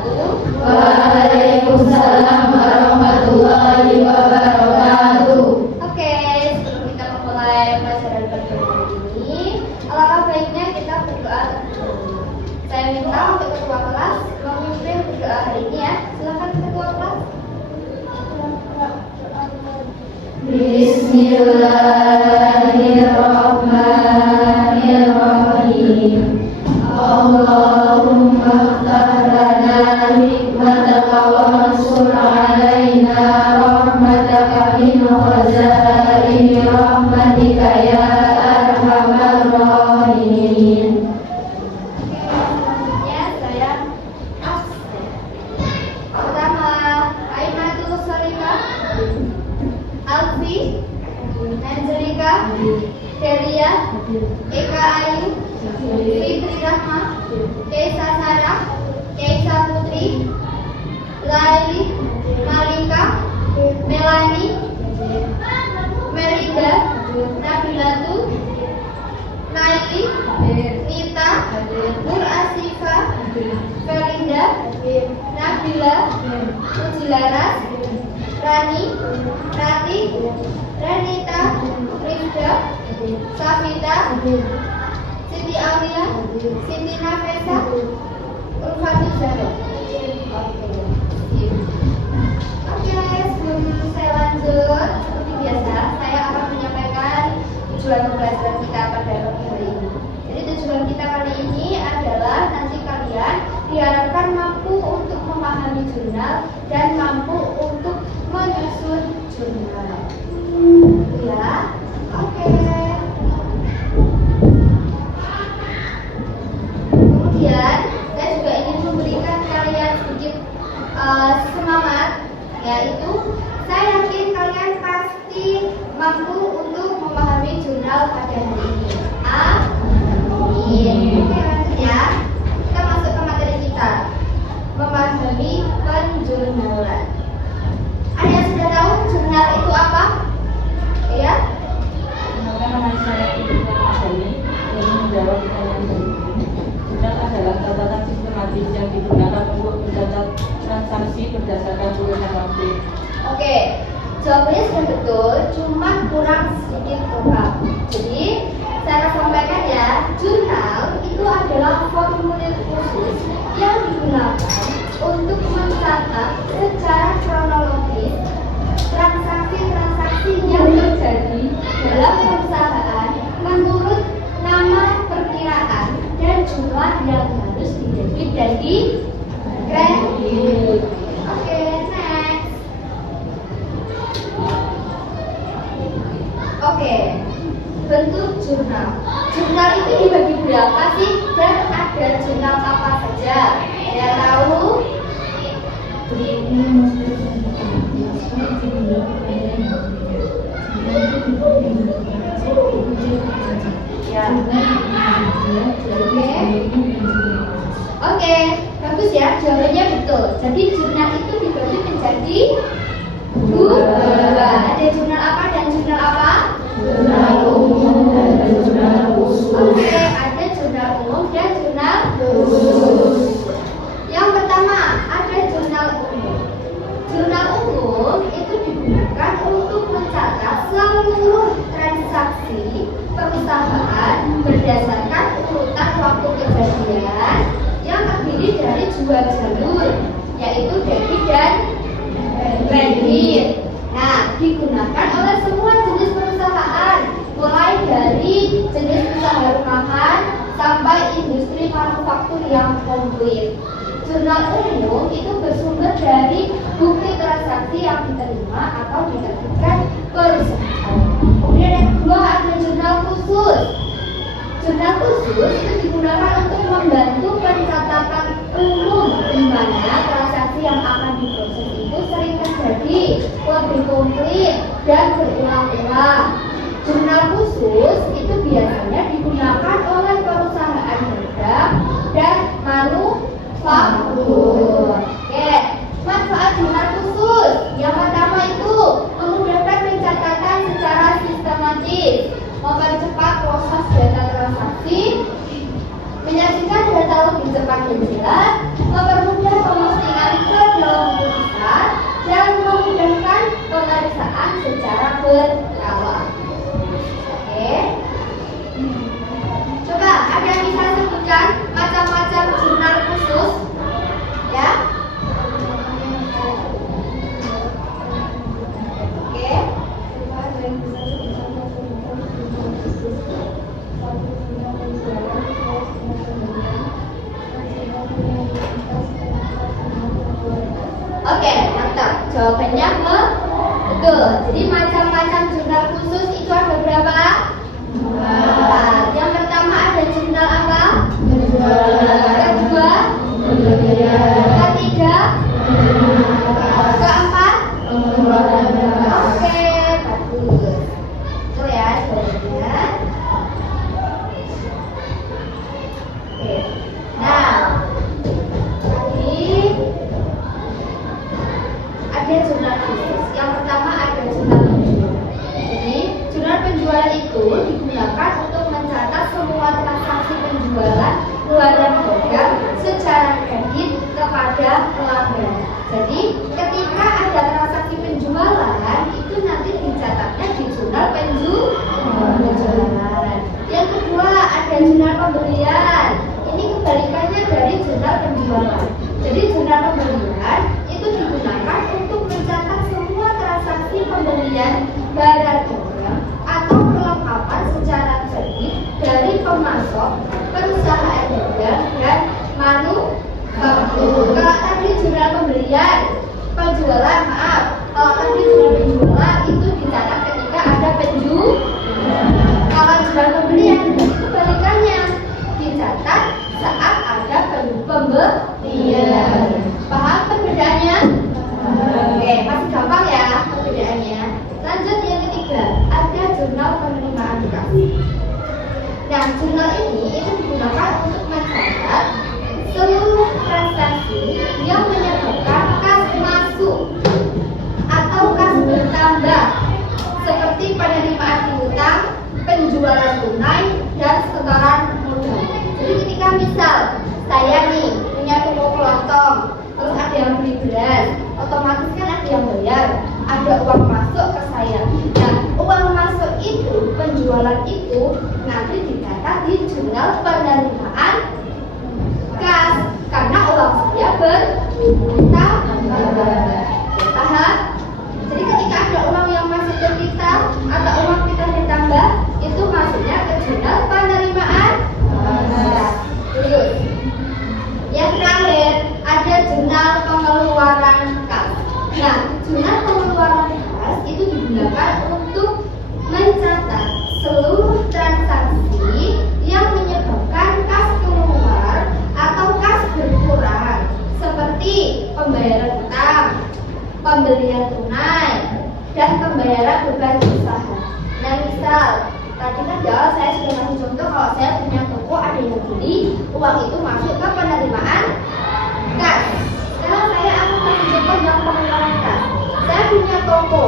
wabarakatuh. Waalaikumsalam warahmatullahi wabarakatuh. Oke, sebelum kita memulai pelajaran pada hari ini, alangkah baiknya kita berdoa terlebih dahulu. Saya minta untuk ketua kelas memimpin berdoa hari ini ya. Silakan ketua kelas. Bismillahirrahmanirrahim. Allahumma iftah lana hikmataka wa ansur alaina rahmataka min khazaini rahmatika ya arhamar rahimin. Selanjutnya saya absen. Pertama, Aimatul Salika, Alfi, Angelika, Delia, Eka Ayu, Fitri Rahma, Keisa Sarah, Keisa Putri, Laili, Malika, Melani, Melinda, Nabilatu, Naili, Nita, Nur Asifa, Felinda, Nabila, Ujilaras, Rani, Rati, Renita, Rifda, Safita, Siti Aulia, Siti Nafesa, Urfatul Zahra. Oke, sebelum saya lanjut, seperti biasa, saya akan menyampaikan tujuan pembelajaran kita pada pagi hari ini. Jadi tujuan kita kali ini adalah nanti kalian diharapkan mampu untuk memahami jurnal dan mampu untuk menyusun jurnal. Ya, oke. Kemudian saya juga ingin memberikan kalian sedikit semangat, yaitu saya yakin kalian pasti mampu untuk memahami jurnal pada hari ini. Amin. Oke, lanjut ya. Kita masuk ke materi kita, memahami penjurnalan. Ada yang sudah tahu jurnal itu apa? Ya? Nama saya Ibu Asani yang menjawab pertanyaan berikut. Jurnal adalah catatan sistematis yang digunakan untuk mencatat transaksi berdasarkan urutan waktu. Oke, jawabannya sudah betul, cuma kurang sedikit lengkap. Jadi, saya sampaikan ya, jurnal itu adalah formulir khusus yang digunakan untuk mencatat secara kronologis transaksi-transaksi yang terjadi dalam perusahaan menurut nama perkiraan dan jumlah yang harus didebit dan di kredit. Oke, next. Oke, bentuk jurnal. Jurnal itu dibagi berapa sih dan ada jurnal apa saja? Ada tahu? Ya. Oke, bagus ya, jawabannya betul. Jadi jurnal itu dibagi menjadi dua. Ada jurnal apa dan jurnal apa? Jurnal umum dan jurnal khusus. Oke, ada jurnal umum dan jurnal khusus. Yang pertama, ada jurnal umum. Jurnal umum itu digunakan untuk mencatat seluruh transaksi perusahaan berdasarkan urutan waktu kejadian yang terdiri dari dua jalur, yaitu debit dan kredit. Nah, digunakan oleh semua jenis perusahaan, mulai dari jenis usaha rumahan sampai industri manufaktur yang komplit. Jurnal umum itu bersumber dari bukti transaksi yang diterima atau diterbitkan perusahaan. Kemudian yang kedua ada jurnal khusus. Jurnal khusus itu digunakan untuk membantu pencatatan umum di mana transaksi yang akan diproses itu sering terjadi, lebih komplit dan berulang-ulang. Jurnal khusus itu biasanya digunakan oleh perusahaan dagang dan manufaktur. Oke, manfaat jurnal khusus yang pertama itu memudahkan pencatatan secara sistematis, mempercepat proses data transaksi, menyajikan data lebih cepat dan jelas, mempermudah Jawabannya betul. Jadi macam-macam jurnal khusus itu ada berapa? 4. Yang pertama ada jurnal apa? Kedua, ketiga, keempat. Oke, bagus. Itu ya jawabannya. Oke. Nah, tadi ada jurnal khusus. Yang pertama ada jurnal penjualan. Jadi, jurnal penjualan itu digunakan untuk mencatat semua transaksi penjualan keluaran dagang secara kredit kepada pelanggan. Jadi, ketika ada transaksi penjualan, itu nanti dicatatnya di jurnal penjualan. Yang kedua ada jurnal pembelian. Ini kebalikannya dari jurnal penjualan. Jadi, jurnal pembelian itu digunakan untuk mencatat semua transaksi pembelian barang dagang atau perlengkapan secara kredit dari pemasok, perusahaan dagang dan manufaktur. Kalau tadi jurnal penjualan, kalau tadi jurnal penjualan itu dicatat ketika ada kalau jurnal pembelian kebalikannya dicatat saat ada pembelian. Paham perbedaannya? Oke, masih gampang ya perbedaannya. Lanjut yang ketiga, ada jurnal penerimaan kas. Nah, jurnal ini itu digunakan untuk mencatat seluruh transaksi yang menyebabkan kas masuk atau kas bertambah, seperti penerimaan piutang, penjualan tunai, dan setoran modal. Jadi ketika misal saya nih punya toko kelontong, terus ada yang beli beras, otomatis kan ada yang bayar, ada uang masuk ke saya. Nah, uang masuk itu, penjualan itu nanti dicatat di jurnal penerimaan kas karena uang saya bertambah. Paham? Jadi ketika ada uang yang masuk ke kita atau uang kita ditambah, itu masuknya ke jurnal penerimaan kas. Terus yang terakhir ada jurnal pengeluaran kas. Nah, jurnal pengeluaran kas itu digunakan untuk mencatat seluruh transaksi yang menyebabkan kas keluar atau kas berkurang, seperti pembayaran utang, pembelian tunai, dan pembayaran beban usaha. Nah, misal tadi kan jauh saya sudah kasih contoh kalau saya punya toko, ada yang beli, uang itu masuk ke penerimaan kas. Sekarang saya akan kasih contoh yang pengeluaran kas. Saya punya toko,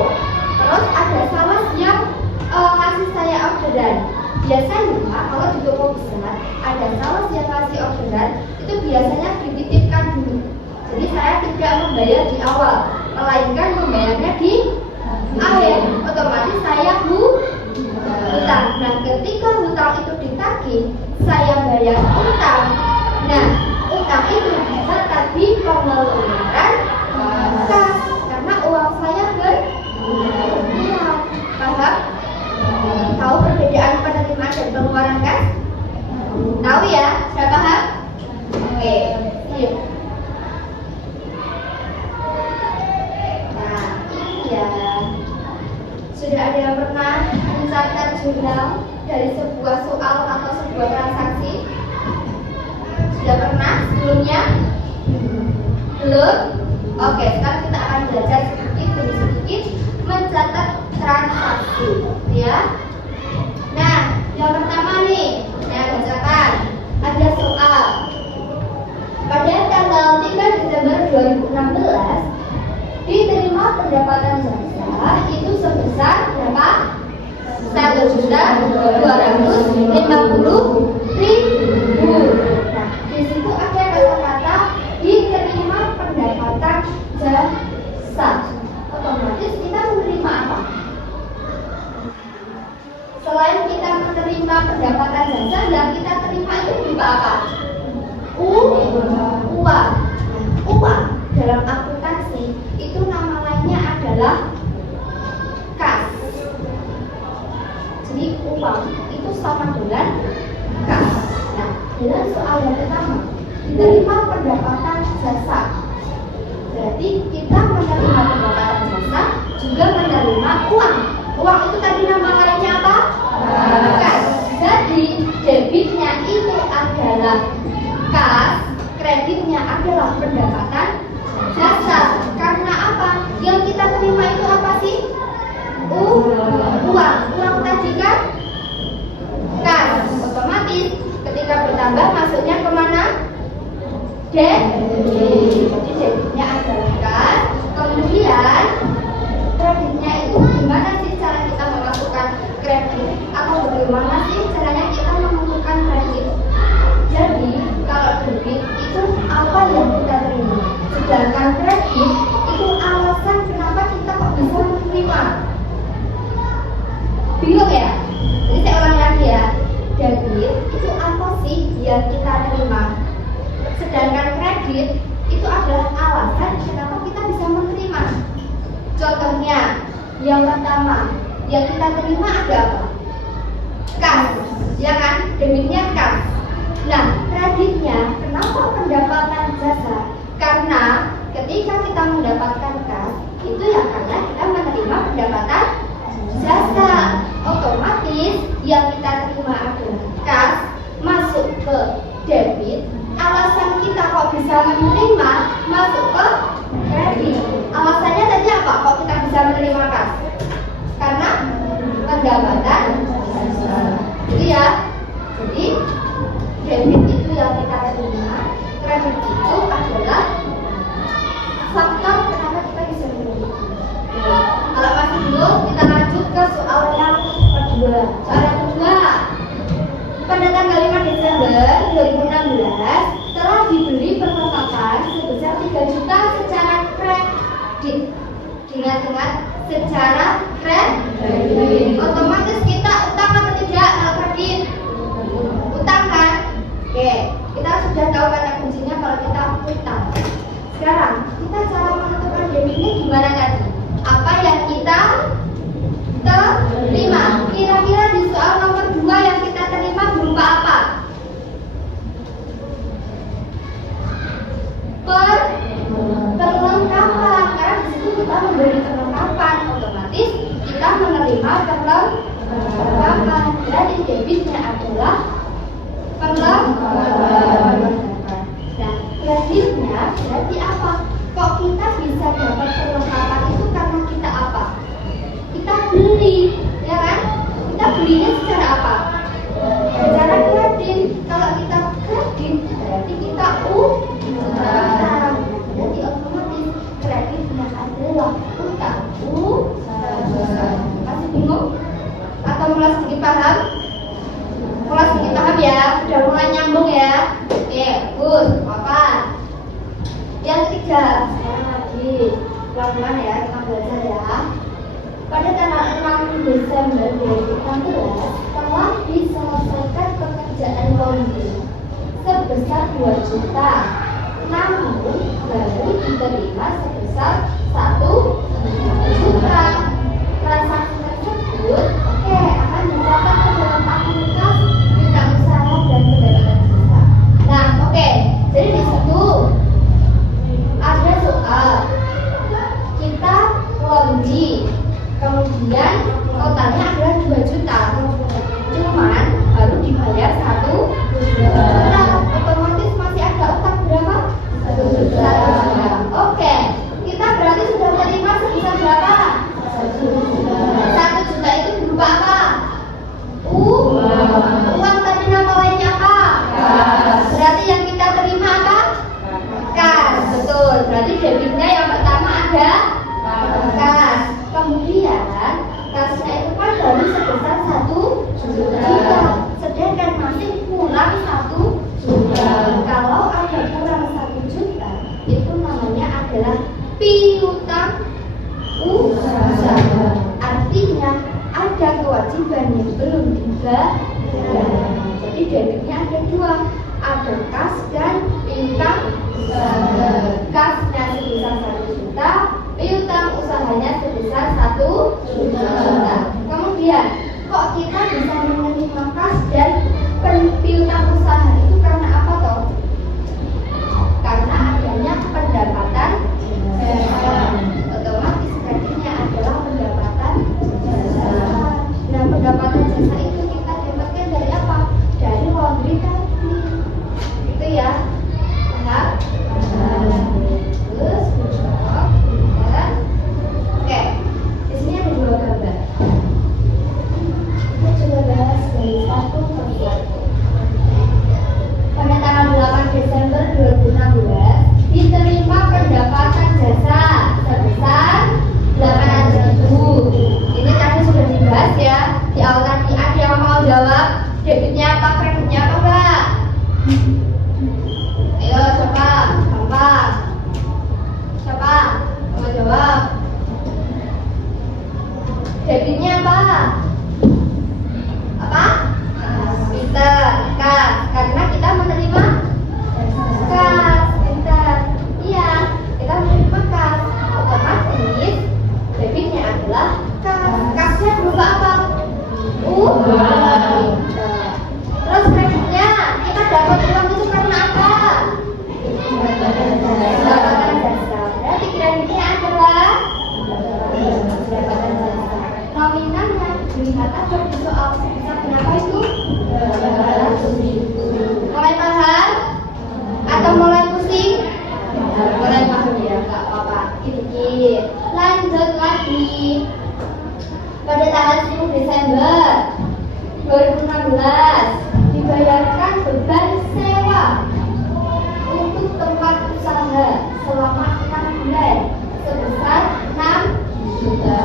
terus ada sales yang ngasih saya orderan. Biasanya kalau di toko besar ada sales yang ngasih orderan, itu biasanya dititipkan dulu. Jadi saya tidak membayar di awal, melainkan membayarnya di akhir. Otomatis saya hutang. Nah, ketika hutang itu ditagih, saya bayar utang. Nah, utang itu dicatat di pengeluaran kas karena uang saya berkurang. Paham? Tahu perbedaan penerimaan dan pengeluaran kas? Tahu ya? Sudah paham? Oke, yuk. Nah, ini ya. Sudah ada yang pernah mencatat jurnal dari sebuah soal atau sebuah transaksi? Sudah pernah sebelumnya? Belum? Oke, sekarang kita akan belajar sedikit demi sedikit mencatat transaksi, ya. Nah, yang pertama nih, saya bacakan. Ada soal. Pada tanggal 3 Desember 2016 diterima pendapatan jasa itu sebesar berapa? 1.250.000. Nah, di situ ada kata-kata diterima pendapatan jasa. Otomatis kita menerima apa? Selain kita menerima pendapatan jasa, yang kita terima itu berupa apa? Uang. Uang dalam akuntansi itu nama lainnya adalah kas. Jadi uang itu sama dengan kas. Nah, dalam soal yang pertama diterima pendapatan jasa, berarti kita menerima pendapatan Uang itu tadi nama lainnya apa? Kas. Jadi debitnya itu adalah kas, kreditnya adalah pendapatan jasa. Karena apa? Yang kita terima itu apa sih? Uang. Uang tadi kan kas. Otomatis ketika bertambah masuknya kemana? Debit. Jadi debitnya adalah kas. Kemudian kreditnya itu gimana sih cara kita memasukkan kredit, atau bagaimana sih caranya kita menentukan kredit? Jadi kalau debit itu apa yang kita terima, sedangkan kredit itu alasan kenapa kita kok bisa menerima. Bingung ya? Jadi saya ulang lagi ya. Debit itu apa sih yang kita terima, sedangkan kredit itu adalah alasan kenapa kita bisa menerima. Contohnya, yang pertama, yang kita terima ada apa? Kas, ya kan? Debitnya kas. Nah, kreditnya kenapa pendapatan jasa? Karena ketika kita mendapatkan kas, itu ya karena kita menerima pendapatan jasa. Otomatis yang kita terima adalah kas, masuk ke debit. Alasan kita kok bisa menerima masuk ke kredit. Alasannya tadi apa? Kok kita bisa menerima kas? Karena pendapatan jasa. Jadi ya, jadi debit itu yang kita terima, kredit itu adalah faktor kenapa kita bisa menerima. Kalau masih belum, kita lanjut ke soal yang kedua. Soal yang kedua, pada tanggal 5 Desember 2016 telah dibeli perlengkapan sebesar 3 juta secara kredit. Ingat-ingat, secara kredit. Otomatis kita utang atau tidak kalau kredit? Utang kan? Oke, kita sudah tahu kata kuncinya kalau kita utang. Sekarang kita cara menentukan debitnya gimana tadi? Apa yang kita terima? Kira-kira di soal nomor 2 yang kita terima berupa apa? Perlengkapan. Karena di situ kita membeli perlengkapan, otomatis kita menerima perlengkapan. Jadi debitnya adalah perlengkapan. Nah, kreditnya berarti apa? Kok kita bisa dapat perlengkapan itu karena kita apa? Kita beli, ya kan? Kita belinya secara apa? Secara kredit. Kalau kita kredit berarti kita utang. Jadi otomatis kreditnya adalah utang. Masih bingung? Atau mulai sedikit paham? Mulai sedikit paham ya? Udah mulai nyambung ya? Oke, bagus. Apa? Yang ketiga, sekarang lagi pelan-pelan ya, kita belajar ya. Pada tanggal 6 Desember 2016 telah diselesaikan pekerjaan laundry sebesar 2 juta, namun baru diterima sebesar 1 juta. Transaksi tersebut akan dicatat ke dalam akun kas bidang usaha dan pendapatan jasa. Nah, jadi di situ ada soal kita laundry, kemudian totalnya adalah 2 juta, cuman baru dibayar 1 juta. Otomatis masih ada utang berapa? 1 juta. Oke, kita berarti sudah menerima sebesar berapa? 1 juta. 1 juta itu berupa apa? Uang tadi nama lainnya apa? Kas. Berarti yang kita terima apa? Kas. Betul. Berarti debitnya yang pertama ada kas. Kemudian kasnya itu kan baru sebesar 1 juta, sedangkan masih kurang 1 juta. Kalau ada kurang 1 juta, itu namanya adalah piutang usaha. Artinya ada kewajiban yang belum dibayar. Jadi debitnya ada 2, ada kas dan piutang usaha. Kasnya sebesar 1 juta, piutang usahanya sebesar 1 juta. Kemudian kok kita bisa menerima kas dan piutang usaha itu karena apa toh? Karena adanya pendapatan jasa. Otomatis kreditnya adalah pendapatan jasa. Coba soal sebesar berapa itu? Mulai paham? Atau mulai pusing? Mulai paham ya, nggak apa-apa. Dikit. Lanjut lagi. Pada tanggal 10 Desember 2016 dibayarkan beban sewa untuk tempat usaha selama 6 bulan sebesar 6 juta.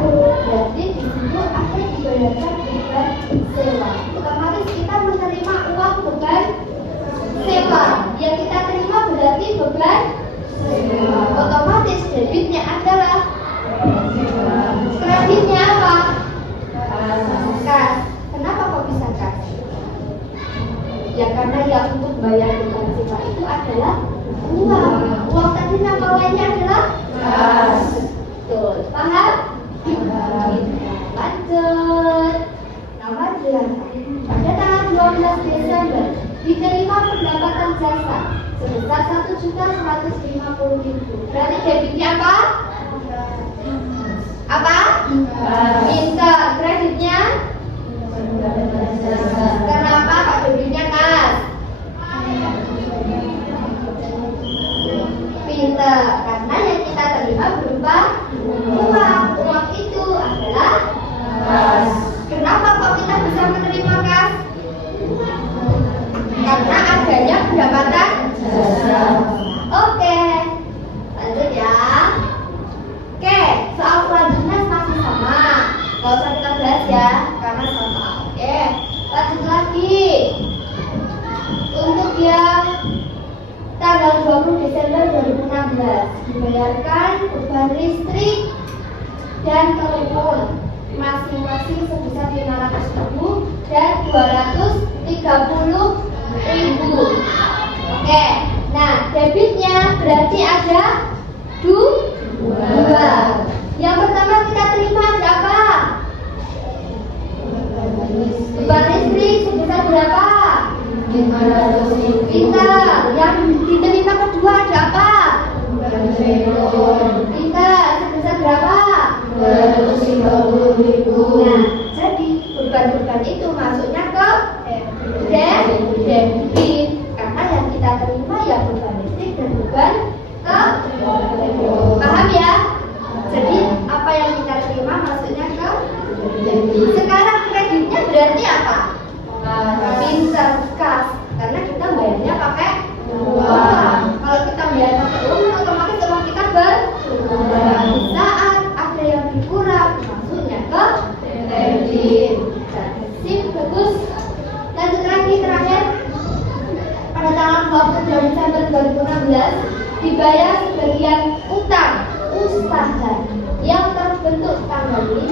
Berarti di situ akan dibayarkan beban sewa. Otomatis kita menerima uang beban sewa. Yang kita terima berarti beban sewa. Otomatis debitnya adalah kreditnya apa? Kas. Kenapa kok bisa kas? Ya karena yang untuk bayar beban sewa itu adalah uang. Uang tadi nama lainnya adalah kas. Betul. Paham? Lanjut. Nomor 8. Pada tanggal 12 Desember diterima pendapatan jasa sebesar 1.150.000. Berarti debitnya apa? Apa? Pinter. Kreditnya? Kenapa Pak debitnya kas? Pinter. Karena yang kita terima berupa uang. Uang itu adalah kas. Kenapa kok kita bisa menerima kas? Karena adanya pendapatan jasa. Oke. Lanjut ya. Oke, soal selanjutnya masih sama. Gak usah kita bahas ya, karena sama. Oke, lanjut lagi. Untuk yang tanggal 20 Desember 2016 dibayarkan beban listrik dan telepon masing-masing sebesar 500.000 dan 230.000. Oke, nah debitnya berarti ada dua. Yang pertama kita terima berapa? Beban listrik sebesar berapa? 500.000. Pintar. Yang diterima kedua ada apa? Pintar. Sebesar berapa? 250.000. Nah, jadi beban-beban itu masuknya ke debit. Karena yang kita terima ya beban listrik dan beban telepon. Paham ya? Jadi apa yang kita terima masuknya ke debit. Sekarang kreditnya berarti apa? Pinter, kas. Karena kita bayarnya pakai uang. Kalau kita bayar pakai uang, otomatis uang kita berkurang. Saat ada yang dikurang, masuknya ke debit. Sip, bagus. Lanjut lagi terakhir. Pada tanggal 22 Desember 2016 dibayar sebagian utang usaha yang terbentuk tanggal 5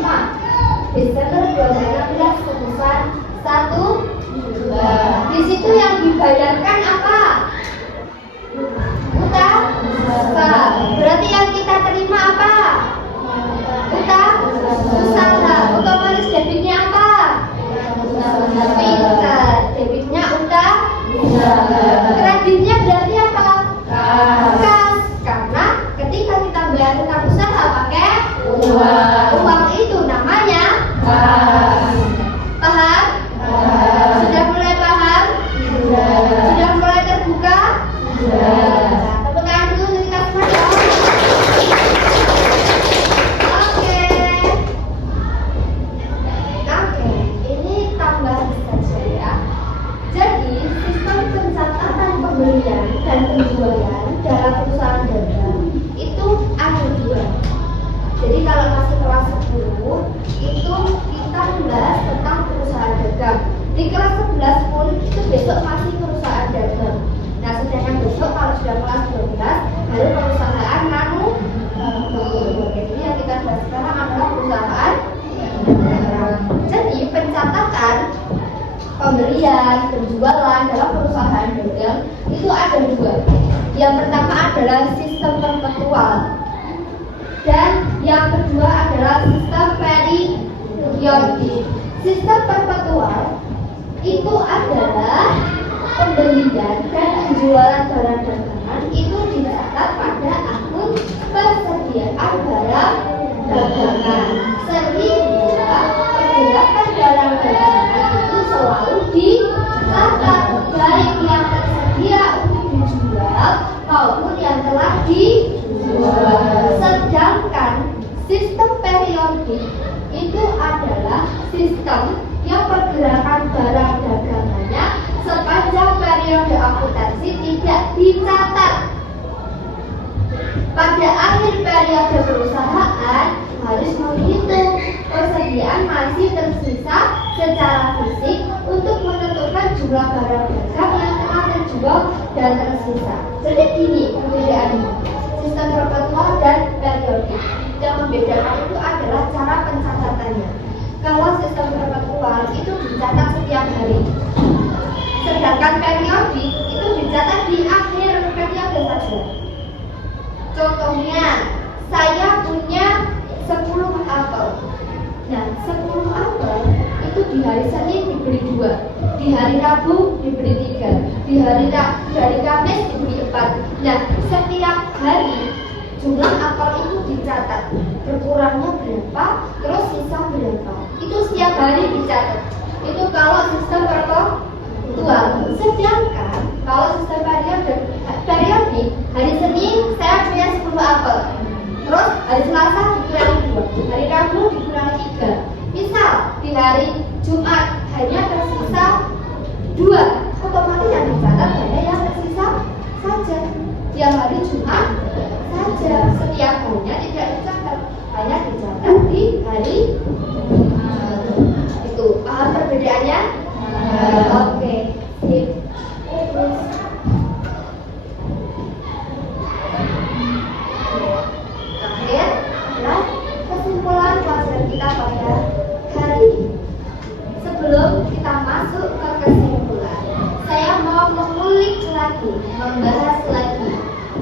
Desember 2016 sebesar 1 juta. Di situ yang dibayarkan apa? Utang usaha. Berarti yang kita terima apa? Utang usaha. Otomatis debitnya apa? Pintar. Debitnya utang usaha. Kreditnya berarti apa? Kas. Karena ketika kita bayar utang usaha pakai uang itu namanya kas. Paham? Sudah mulai paham? Sudah mulai terbuka? Tepuk tangan dulu untuk kita semua dong. Oke. Ini tambahan saja ya. Jadi sistem pencatatan pembelian dan penjualan dalam perusahaan dagang itu ada dua. Jadi kalau masih kelas 10 itu kita membahas tentang perusahaan dagang. Di kelas 11 pun itu besok masih perusahaan dagang. Nah sedangkan besok kalau sudah kelas 12 baru perusahaan manufaktur. Jadi yang kita bahas sekarang adalah perusahaan dagang. Jadi pencatatan pembelian, penjualan dalam perusahaan dagang itu ada dua. Yang pertama adalah sistem perpetual dan yang kedua adalah sistem periodik. Sistem perpetual itu adalah pembelian dan penjualan barang dagangan itu dicatat pada akun persediaan barang dagangan sehingga pergerakan Pada akhir periode perusahaan harus menghitung persediaan masih tersisa secara fisik untuk menentukan jumlah barang dagang yang telah terjual dan tersisa. Jadi gini perbedaannya, sistem perpetual dan periodik. Yang membedakan itu adalah cara pencatatannya. Kalau sistem perpetual itu dicatat setiap hari, sedangkan periodik itu dicatat di akhir periode saja. Contohnya, saya punya 10 apel. Nah, 10 apel itu di hari Senin dibeli 2, di hari Rabu dibeli 3, di hari Kamis dibeli 4. Nah, setiap hari jumlah apel itu dicatat, berkurangnya berapa, terus sisa berapa. Itu setiap hari dicatat. Itu kalau sistem perpetual. Sedangkan kalau sistem periodik, hari Senin saya punya 10 apel. Terus hari Selasa dikurangi 2, hari Rabu dikurangi 3. Misal di hari Jumat hanya tersisa 2, otomatis yang dicatat hanya yang tersisa saja. Yang hari Jumat saja, setiap harinya tidak dicatat, hanya dicatat di hari itu. Paham perbedaannya? Oke. Sip. Terus terakhir adalah kesimpulan pelajaran kita pada hari ini. Sebelum kita masuk ke kesimpulan, saya mau mengulik lagi, membahas lagi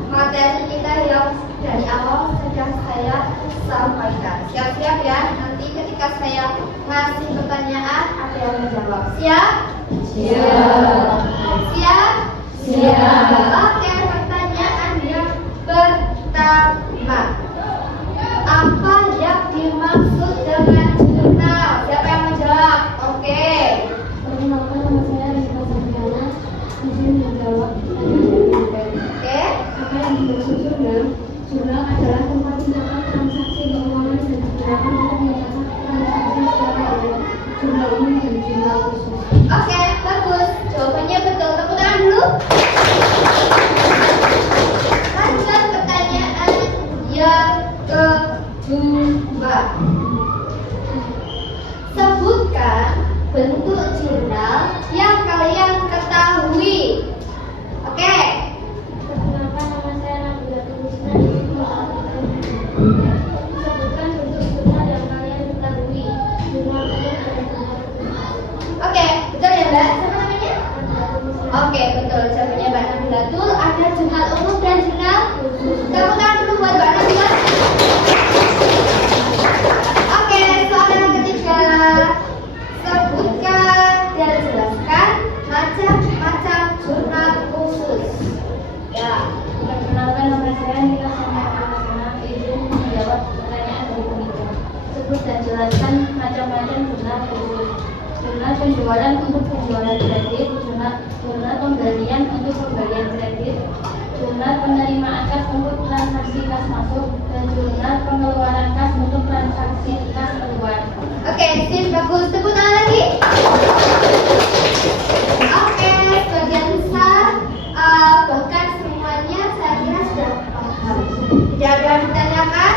materi kita yang dari awal sudah saya sampaikan. Siap-siap ya, nanti ketika saya ngasih pertanyaan ada yang menjawab. Siap? Siap. Siap? Siap. Oke, pertanyaan yang pertama, apa yang dimaksud dengan jurnal? Siapa yang menjawab? Oke. Perkenalkan, nama saya Rita Safiana. Izin menjawab. Oke. Apa yang dimaksud jurnal? Jurnal adalah tempat mencatat transaksi keuangan dan digunakan untuk mencatat transaksi secara umum, jurnal umum dan jurnal khusus. Oke, bagus. Jawabannya betul. Tepuk tangan dulu. Lanjut pertanyaan yang kedua. Sebutkan bentuk jurnal yang kalian ketahui. Oke. Perkenalkan, nama saya Nabila Tulisna. Sebutkan bentuk jurnal yang kalian ketahui. Jurnal umum dan jurnal khusus. Oke, betul ya Mbak? Siapa namanya? Oke, betul. Jawabannya Mbak Nabilatul. Ada jurnal umum dan jurnal khusus. Tepuk tangan dulu buat Mbak Nabila. Oke, soal yang ketiga. Sebutkan dan jelaskan macam-macam jurnal khusus. Ya. Perkenalkan, nama saya Nila Safiana. Izin menjawab pertanyaan dari penitia. Sebut dan jelaskan macam-macam jurnal khusus. Jurnal penjualan untuk penjualan kredit, jurnal pembelian untuk pembelian kredit, jurnal penerimaan kas untuk transaksi kas masuk, dan jurnal pengeluaran kas untuk transaksi kas keluar. Oke, sip, bagus. Tepuk tangan lagi. Oke, sebagian besar bahkan semuanya saya kira sudah paham. Tidak ada yang ditanyakan?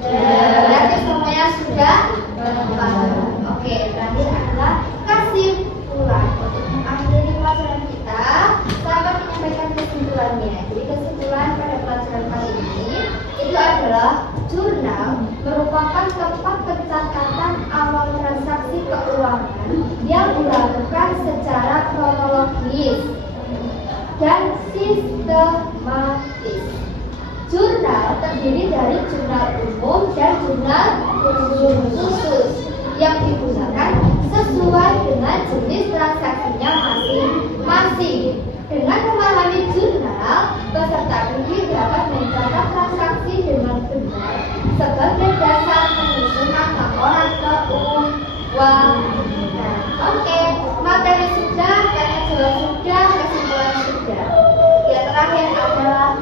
Berarti semuanya sudah paham. Oke, terakhir adalah kesimpulan. Untuk mengakhiri pelajaran kita, sahabat menyampaikan kesimpulannya. Jadi kesimpulan pada pelajaran kali ini itu adalah jurnal merupakan tempat pencatatan awal transaksi keuangan yang dilakukan secara kronologis dan sistematis. Jurnal terdiri dari jurnal umum dan jurnal khusus yang digunakan sesuai dengan jenis transaksinya masing-masing. Dengan memahami jurnal, peserta didik dapat mencatat transaksi dengan benar sebagai dasar penyusunan laporan keuangan. Oke, materi sudah, tanya jawab sudah, kesimpulan sudah. Yang terakhir adalah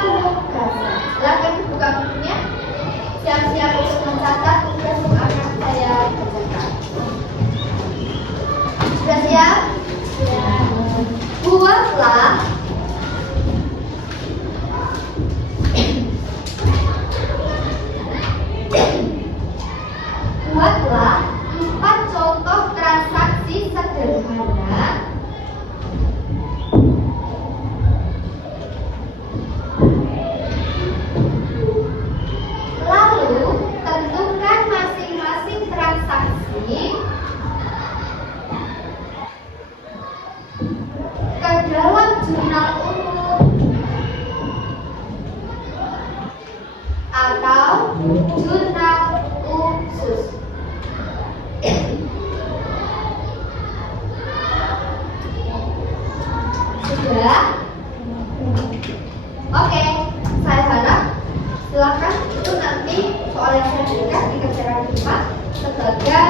penugasan. Silakan dibuka bukunya. Siap-siap untuk mencatat tugas yang akan saya bacakan. Sudah siap? Buatlah Jurnal khusus. Sudah? Oke, saya harap silakan itu nanti soal yang saya berikan dikerjakan di rumah sebagai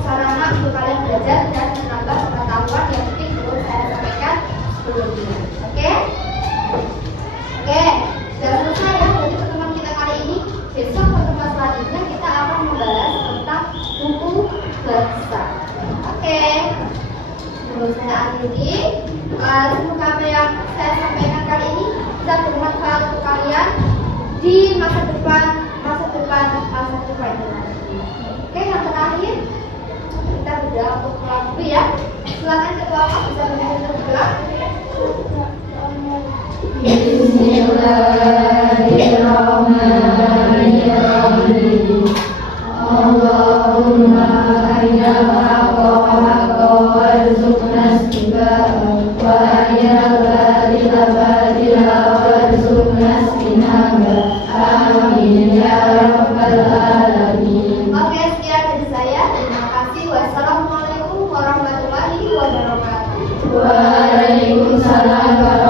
sarana untuk kalian belajar dan menambah pengetahuan yang mungkin belum saya sampaikan sebelumnya. Oke? Oke, sudah selesai ya dari pertemuan kita kali ini. Besok pertemuan selanjutnya kita akan membahas tentang buku bahasa. Oke. Sebelum saya akhiri, semoga apa yang saya sampaikan kali ini bisa bermanfaat untuk kalian di masa depan nanti. Oke, yang terakhir kita berdoa untuk pulang dulu ya. Silakan ketua kelas bisa berdiri berdoa. Bismillahirrahmanirrahim. Allahumma arinal haqqa haqqan warzuqna ittiba'ahu wa arinal batila batila warzuqna ijtinaba. Amin ya rabbal alamin. Oke, sekian dari saya. Terima kasih. Wassalamualaikum warahmatullahi wabarakatuh. Waalaikumsalam.